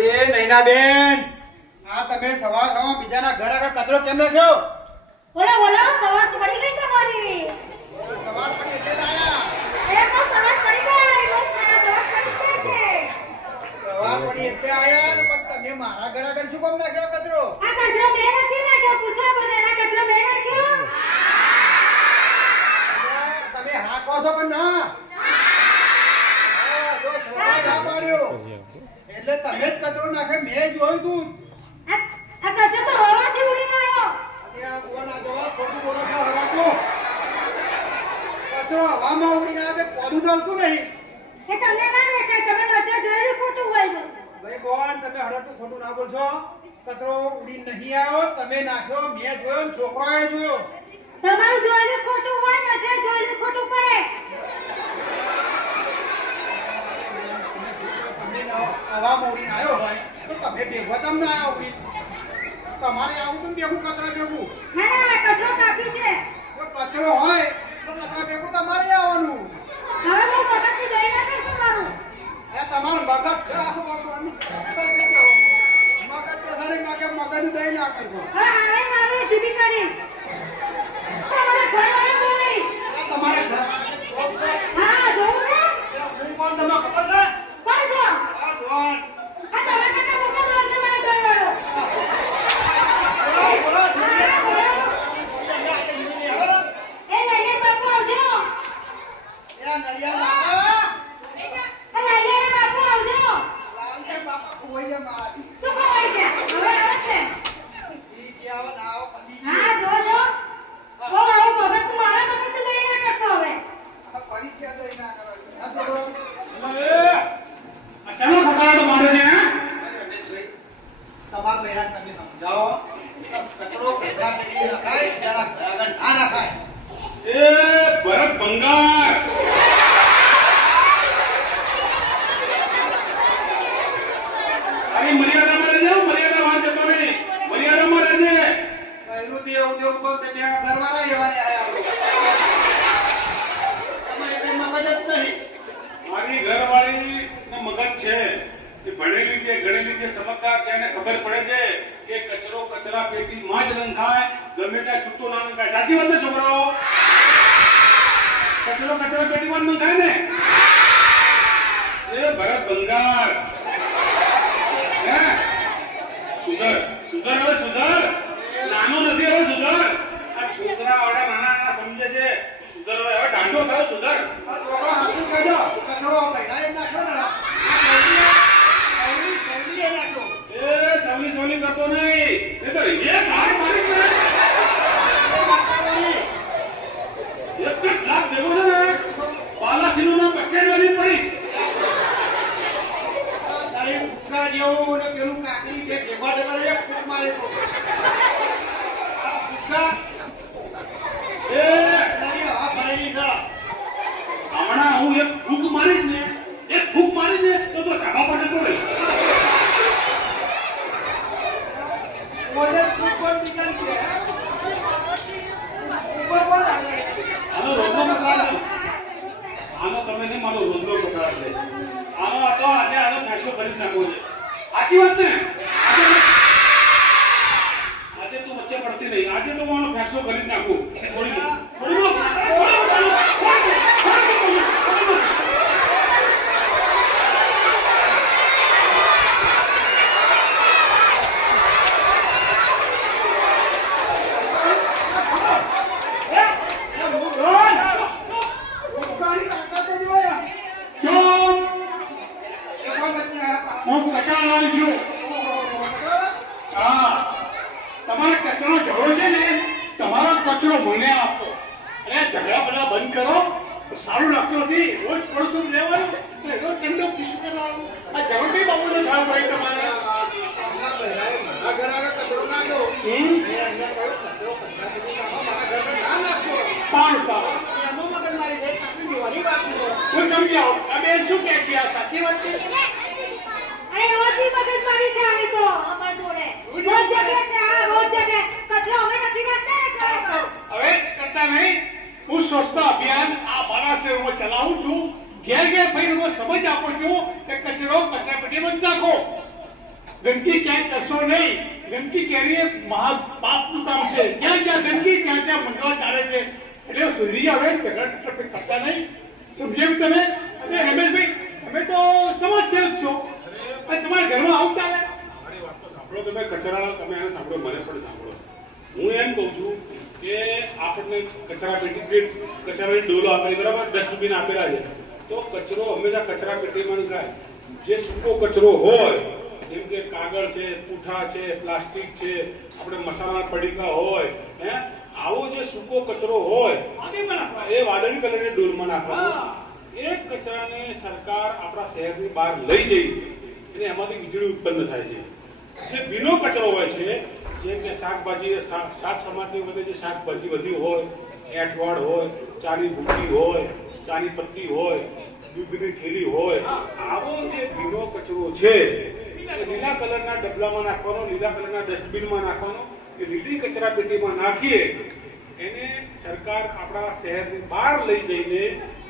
એ નૈનાબેન, આ તમે સવાર બીજાના ઘર આગળ કચરો કેમ નાખ્યો? બોલો બોલો, સવાર પડી ગઈ તમારી. સવાર પડી એટલે જ આયા. એ તો સવાર પડી ગઈ, સવાર પડી ગઈ. સવાર પડી એટલે આયા ને પણ તમે મારા ઘર આગળ શું કામ નાખ્યો કચરો? આ કચરો બે નથી નાખ્યો, પૂછો બોલે આ કચરો બે નાખ્યો. તમે હા કહો છો કે ના? હા, જો છોકરાએ હા પાડ્યો. એટલે તમે જ કચરો નાખે, મેં જોયું તું. આ કચરો તો હવાથી ઉડીને આવ્યો. અને આ ગોવાના જવા ખોટું બોલો છો હવાતું. કચરો હવામાં ઉડીને આવે, પોદું ચાલતું નહીં. એ તમને ના દેખાય, તમે કચરો જોયેલું ખોટું હોય છે. ભાઈ કોણ તમે હડતું ખોટું ના બોલશો? કચરો ઉડી નહીં આવ્યો, તમે નાખ્યો, મેં જોયો ને છોકરાએ જોયો. તમારું જોયેલું ખોટું હોય ને તે જોયેલું ખોટું પડે. તમે હવામાં ઉડીને આવ્યો હોય તો તમે ભેગો ચમ ના આવ્યા ઉડી? તમારે આવું તો ભેગું કચરા ભેગું. ના ના, કચરો કાપી છે. જો કચરો હોય તો કચરા ભેગું તમારે આવવાનું. હવે હું મગજથી જઈ ના કઈ શું કરું? એ તમારું મગજ છે, આ ભગવાનનું. મગજ તો સારી મગજ દઈ ના કરશો. હવે આને મારું જીબી કરી. તમારા ઘરવાળા બોલી. તમારે ઘર હા, જોઉં ને. હું કોણ તમે ખબર છે? કોણ છો? આ કોણ? આ તમારા કાકા મોટા છો એટલે મારા ઘરવાળો. બોલો, હા, બોલો. એ લઈને બાપુ આવજો. એ નડિયા બાપા. આ લઈને બાપુ આવજો. લાલને બાપા ખોવાઈ મારી. શું ખવાય છે? હવે આવે છે. ઈ કહેવત આવો પતિ. હા, જો જો. ઓ આવું મગજ તું મારા મગજથી લઈ ના કરતો હવે. આ પરીક્ષા દઈ ના કરો. આ છોકરો. આ શેનો ખકડાટો માંડ્યો છે, હે? રમેશભાઈ, તમારા બહેરા તમે સમજાવો. કચરો કચરા પેટી નખાય, જરા આગળ ના નખાય. એ ભરત ભંગાર, તારી મર્યાદામાં રહેજે, મર્યાદા બહાર જતો નહીં. મર્યાદામાં રહેજે. પહેલું તે એવું તેવું કહું કે ત્યાં ઘરવાળા એવા ને આયા હોય. તમારે કઈ મગજ જ નહીં. મારી ઘરવાળી નો મગજ છે, એ ભણેલી છે, ગણેલી છે, સમજદાર છે, એને ખબર પડે છે કે કચરો કચરા પેટીમાં જ નંખાય, ગમે ત્યાં છૂટો ના નંખાય. સાચી વાત ને છોકરાઓ? કચરો કચરા પેટીમાં જ નંખાય ને? એ ભરત ભંગાર, હે? સુધર સુધર, હવે સુધર. નાનો નથી, હવે સુધર. આ છોકરા આવડા નાના નાના સમજે છે. સુધર, હવે દાંડો થયો, સુધર. આ છોકરો હાથું કહેજો. કચરો પહેલા જ નાખ્યો ને. પહેલી એ નાખ્યો. એ ચવલી ચવલી કરતો નહીં, એ તો એક હાથ મારી છે. એક જ લાખ દેવો છે ને, બાલાસિનોના પટ્ટે વાળી પડીશ. આ શરીર ભૂખા જેવું ને પેલું કાકડી બે ભેગા થતા એક ફૂટ મારે તો. આ ભૂખા એ તારી હવા ભરેલી છે. હમણાં હું એક ફૂંક મારીશ ને, એક ફૂંક મારીશ ને તો ધાબા પર જતો રહીશ. બોલે ફૂટ પર નીકળી ગયા. ઉપર બોલ આવે. આનો રોજનો પગાર છે. આનો તમે નહીં, મારો રોજનો પગાર છે. આનો હતો આજે આનો ફેસલો કરી જ નાખવો છે. સાચી વાત ને? આજે તું વચ્ચે પડતી નહીં. આજે તો હું આનો ફેસલો કરી જ નાખું. છોડી દો, છોડી દો, છોડી દો, છોડી દો. ભૂખાની તાકાત જ હોય. ચૂપ! એવા વચ્ચે આ હું કચરા લાવી છું. હા, તમારે કચરો ઝઘડો છે ને, તમારો કચરો મને આપો. અને ઝઘડા બધા બંધ કરો. સારું લાગતું નથી. રોજ પડતું લેવાનું, એનો ઠંડો પીસ કરવાનો. આ ઝઘડી બાબુને ખાવ પડે તમારે. મારા ઘર આગળ કચરો નાખ્યો. હમ? મેં એમને કહ્યું, કચરો કચરા પેટી નાખો, મારા ઘર પર ના નાખશો. સારું સારું. એમાં મગજ મારી થઈ, કાપી દેવાની વાત છે. હું સમજાવું. આ બેન શું કહે છે? આ સાચી વાત છે? અરે રોજની મગજમારી છે આની તો અમાર જોડે. રોજ ઝઘડે છે, હા રોજ ઝઘડે. કચરો અમે નથી નાખતા ને ઘરે. હવે કરતા નહીં. હું સ્વચ્છતા અભિયાન આ બાલાસિનોમાં ચલાવું છું. ઘેર ઘેર ફરીને હું સમજ આપું છું કે કચરો કચરા પેટીમાં જ નાખો. ગંદકી ક્યાંય કરશો નહીં. ગંદકી કેવી એ મહા પાપનું કામ છે. જ્યાં જ્યાં ગંદકી ત્યાં ત્યાં મંગળ ચાલે છે. એટલે સુધરી જાવ, ઝઘડા કરતા નહીં. સમજાયું તમે? અને રમેશભાઈ, અમે તો સમાજ સેવક છો, અને તમારા ઘરમાં આવું ચાલે? મારી વાત તો સાંભળો તમે, કચરાના તમે આને સાંભળો, મને પણ સાંભળો. હું એમ કહું છું કે આપણને કચરા પેટી દીઠ કચરાની ડોલો આપેલી, બરાબર, ડસ્ટબિન આપેલા છે. તો કચરો હંમેશા કચરા પેટીમાં નખાય. જે સૂકો કચરો હોય, જેમ કે કાગળ છે, પૂઠા છે, પ્લાસ્ટિક છે, આપણે મસાલા પડીકા હોય, આવો જે સૂકો કચરો હોય એ વાદળી કલરની ડોલમાં નાખવાનો. એ કચરાને સરકાર આપણા શહેરની બહાર લઈ જઈ અને એમાંથી વીજળી ઉત્પન્ન થાય છે. જે ભીનો કચરો હોય છે, જેમ કે શાકભાજી, શાક સમાજની વખતે જે શાકભાજી વધી હોય, એઠવાડ હોય, ચાની ભૂકી હોય, ચાની પત્તી હોય, દૂધની થેલી હોય, આવો જે ભીનો કચરો છે એ લીલા કલરના ડબલામાં નાખવાનો, લીલા કલરના ડસ્ટબિનમાં નાખવાનો. એ લીલી કચરા પેટીમાં નાખીએ એને સરકાર આપણા શહેરની બહાર લઈ જઈને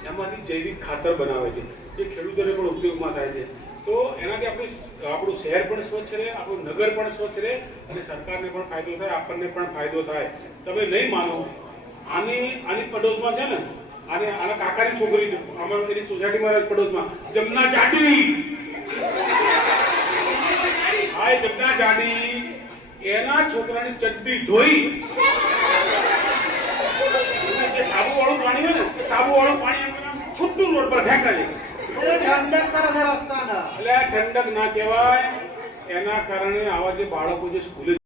એમાંથી જૈવિક ખાતર બનાવે છે, જે ખેડૂતોને પણ ઉપયોગમાં થાય છે. તો એનાથી આપણું શહેર પણ સ્વચ્છ રહે, આપણું નગર પણ સ્વચ્છ રહે, અને સરકારને પણ ફાયદો થાય, આપણને પણ ફાયદો થાય. તમે નહીં માનો, આની પડોશમાં છે ને, આના કાકાની છોકરી, અમારી એની સોસાયટીમાં પડોશમાં જમના જાડી, હા, એ જમના જાડી, એના છોકરાની ચડ્ડી ધોઈ જે સાબુ વાળું પાણી હોય ને, સાબુ વાળું પાણી છૂટું રોડ પર ફેંકે છે. ઠંડક કરે છે રસ્તાના. એટલે ઠંડક ના કહેવાય. એના કારણે આવા જે બાળકો જે સ્કૂલે